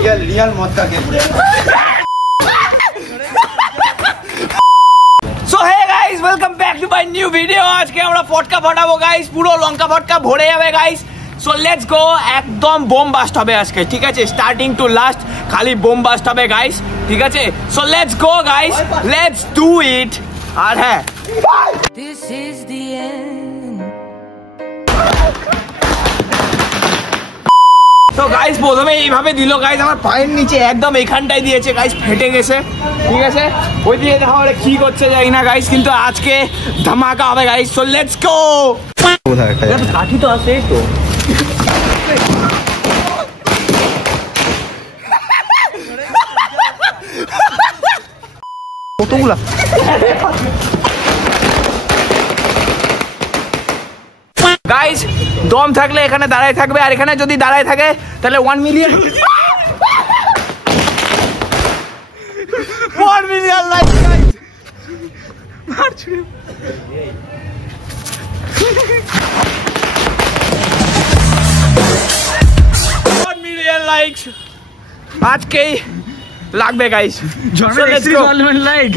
Real मौत का खेल। So hey guys, welcome back to my new video. आज के हमरा फटका फटाबो गाइस, পুরো লঙ্কা ফটকা ভরে যাবে গাইস। So let's go, একদম বোম বাস্ট হবে আজকে, ঠিক আছে? স্টার্টিং টু লাস্ট খালি বোম বাস্ট হবে গাইস, ঠিক আছে? So let's go guys, let's do it. আর হ্যাঁ, this is the end. তো গাইস প্রথমে এইভাবে দিল গাইস, আমার পায়ের নিচে একদম এখানটাই দিয়েছে গাইস, ফেটে গেছে, ঠিক আছে? ওই দিকে দেখা হলে কি করছে যাই না গাইস, কিন্তু আজকে ধামাকা হবে গাইস। So let's go. কাঠি তো আছে তো, কতগুলা গাইস। দম থাকলে এখানে দাঁড়ায় থাকবে, আর এখানে যদি দাঁড়ায় থাকে তাহলে 1 million 1 million like guys. 1 million likes আজকেই লাগবে গাইস। লাইক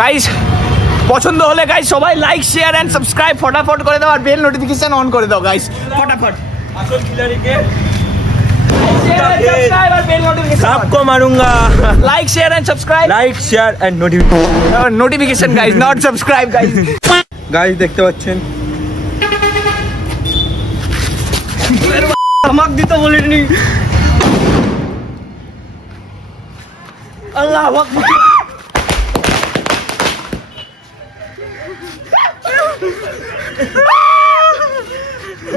গাইস, পছন্দ হলে গাইস সবাই লাইক শেয়ার এন্ড সাবস্ক্রাইব ফটাফট করে দাও, আর বেল নোটিফিকেশন অন করে দাও গাইস ফটাফট। আসল খিলাড়িকে सबको मारूंगा। Like share and subscribe, like share and notification guys, not subscribe guys. Guys देखते पाচ্ছেন धमक दी तो बोलेনি। अल्लाह আকবার।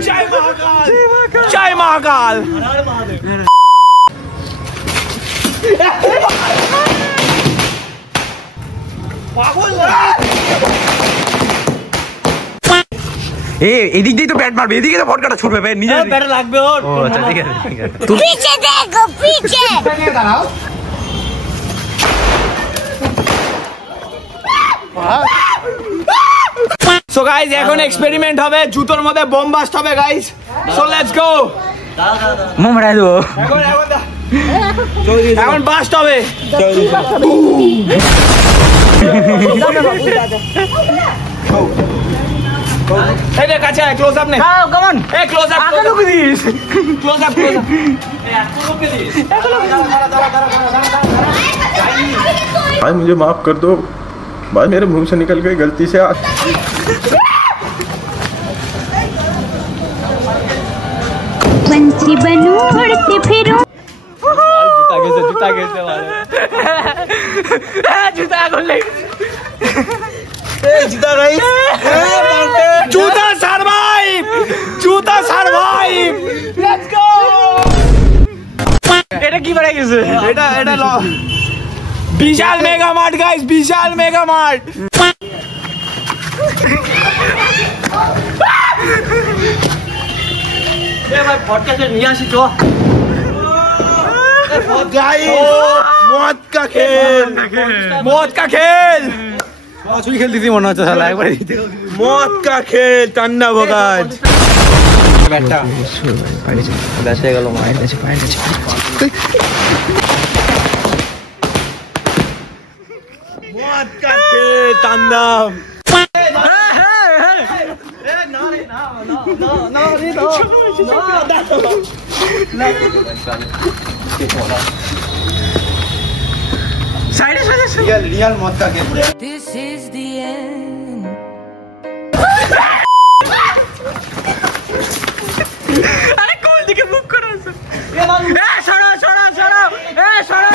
जय महाकाल, जय महाकाल। এদিক দিয়ে তো ব্যাট মারবে, এদিকে তো ফটকাটা ছুটবে ভাই, নিজে ব্যাট লাগবে ওর। ও আচ্ছা ঠিক আছে, ঠিক আছে। পিছে দেখো, পিছে দাঁড়াও। সো গাইস এখন এক্সপেরিমেন্ট হবে, জুতোর মধ্যে বোম বাস্ট হবে গাইস। So let's go. মোম মারা দেবো এখন, বাস্ট হবে। এই দেখ কাছে ক্লোজ আপ নে, কাম অন, এই ক্লোজ আপ, আগে look this, close up, close up, এই এখন লুক দিস। भाई मुझे माफ कर दो भाई, मेरे मुंह से निकल गई गलती से। पंछी बनूं उड़ते फिरूं। जूता कैसे वाले जूता को ले, जूता गाइस, जूता सरवाइव, जूता सरवाइव। Let's go. এটা কি পড়ে গেছে? এটা ল বিশাল মেগা মার্ট গাইস, বিশাল মেগা মার্ট। এ ভাই ফটকা से নিয়ে আসি তো। मौत का खेल, मौत का खेल, छुई खेल दी थी मना होता साला, एक बार मौत का खेल टन्ना बगाज बैठा वैसे गलो मार ऐसे पाएंगे। मौत का खेल टन्ना रियल मौत का खेल। This is the end. अरे कौन दिखे बुक करो ए छोड़ो छोड़ो छोड़ो, ए छोड़ो।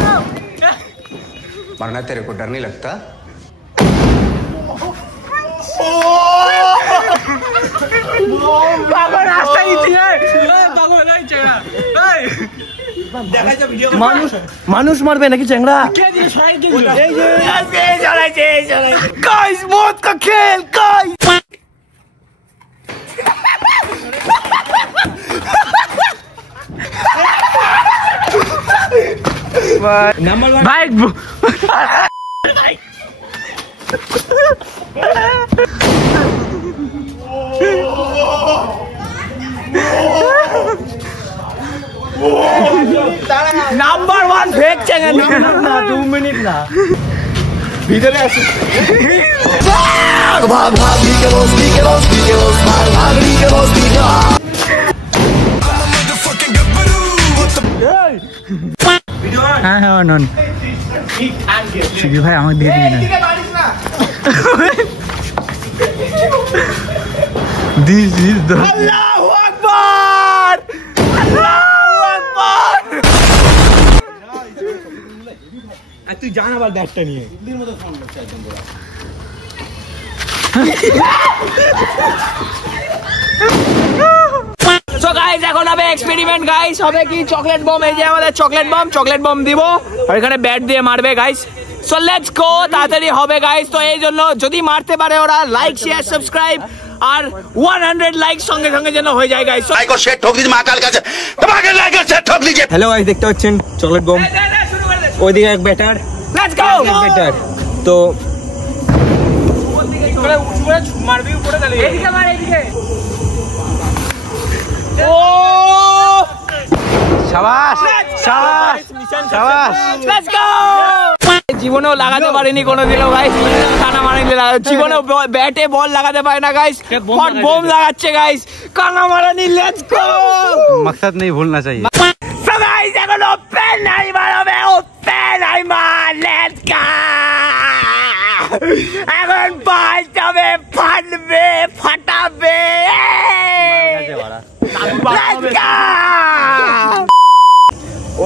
वरना तेरे को डर नहीं लगता? बाबा रास्ता ही थी बाबा नहीं चढ़ा। মানুষ মানুষ মারবে নাকি চ্যাংড়া? গাইস মौत का खेल गाइस। ভাই নাম্বার 1 ফেক চ্যানেল না 2 মিনিট না ভিতরে আসি হ্যাঁ হ্যাঁ নন শিখি ভাই আমাকে দিয়ে দিবি না দিস ইজ দ্য আল্লাহু আকবার আল্লাহু আকবার আর তুই জান আবার ব্যাটটা নিয়ে সো গাইস এখন হবে এক্সপেরিমেন্ট গাইস হবে কি চকলেট বম এই যে আমাদের চকলেট বম দিব আর এখানে ব্যাট দিয়ে মারবে গাইস সো লেটস গো তাড়াতাড়ি হবে গাইস তো এই জন্য যদি মারতে পারে ওরা লাইক শেয়ার সাবস্ক্রাইব আর 100 লাইক সঙ্গে সঙ্গে যেন হয়ে যায় গাইস लाइक और शेयर ठोक दीजिए महाकाल का दबाकर लाइक और शेयर ठोक दीजिए। হ্যালো গাইস দেখতে পাচ্ছেন চকলেট বম ওইদিকে এক ব্যাটার লেটস গো ব্যাটার তো মারবি উপরে তাহলে এদিকে মার এদিকে ও শাবাশ শাবাশ শাবাশ লেটস গো জীবনেও লাগাতে পারিনি কোনোদিনও গাইস কানা মারানি জীবনেও ব্যাটে বল লাগাতে পারে না গাইস হট বোম লাগাচ্ছে গাইস কানা মারানি লেটস গো मकसद नहीं भूलना चाहिए সো গাইস এখন ওপেন নাই মারবে ওপেন নাই মার লেটস গো এখন বল যাবে ফাটবে ফাটাবে লেটস গো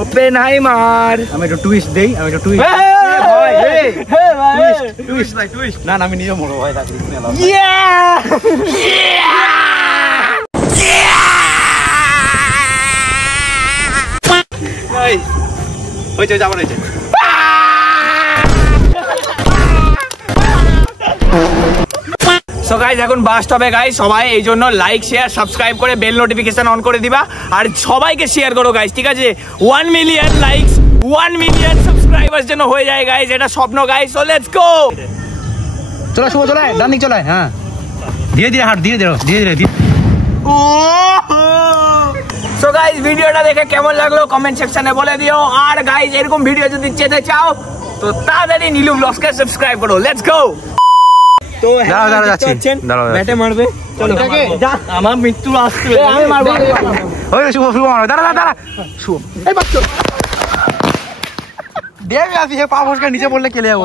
ওপেন নাই মার আমি একটু টুইস্ট দেই আমি একটু টুইস্ট টুইস্ট ভাই টুইস্ট না না আমি নিজে মরবো ভাই তাকে নিয়ে নাও হয়েছে যাবার হয়েছে সো গাইস এখন বাস্ট হবে গাইস সবাই এই জন্য লাইক শেয়ার সাবস্ক্রাইব করে বেল নোটিফিকেশন অন করে দিবা আর সবাইকে শেয়ার করো গাইস ঠিক আছে 1 মিলিয়ন লাইকস 1 মিলিয়ন সাবস্ক্রাইবার্স যেন হয়ে যায় গাইস এটা স্বপ্ন গাইস সো লেটস গো চলো শুভ চলে ডান দিক চলে হ্যাঁ ধীরে ধীরে হাঁট ধীরে ধীরে সো গাইস ভিডিওটা দেখে কেমন লাগলো কমেন্ট সেকশনে বলে দিও আর গাইস এরকম ভিডিও যদি পেতে চাও তো তাড়াতাড়ি নীলু ব্লগসকে সাবস্ক্রাইব করো লেটস গো তো দাঁড়াও, যাচ্ছি। দাঁড়াও, ব্যাটে মারবে চলো যা আমার মৃত্যু আসছে আমি মারবো ওই শুভ মারো দাঁড়া শুভ দেবে আসি হে পা ফসকা নিচে পড়লে কেলে যাবো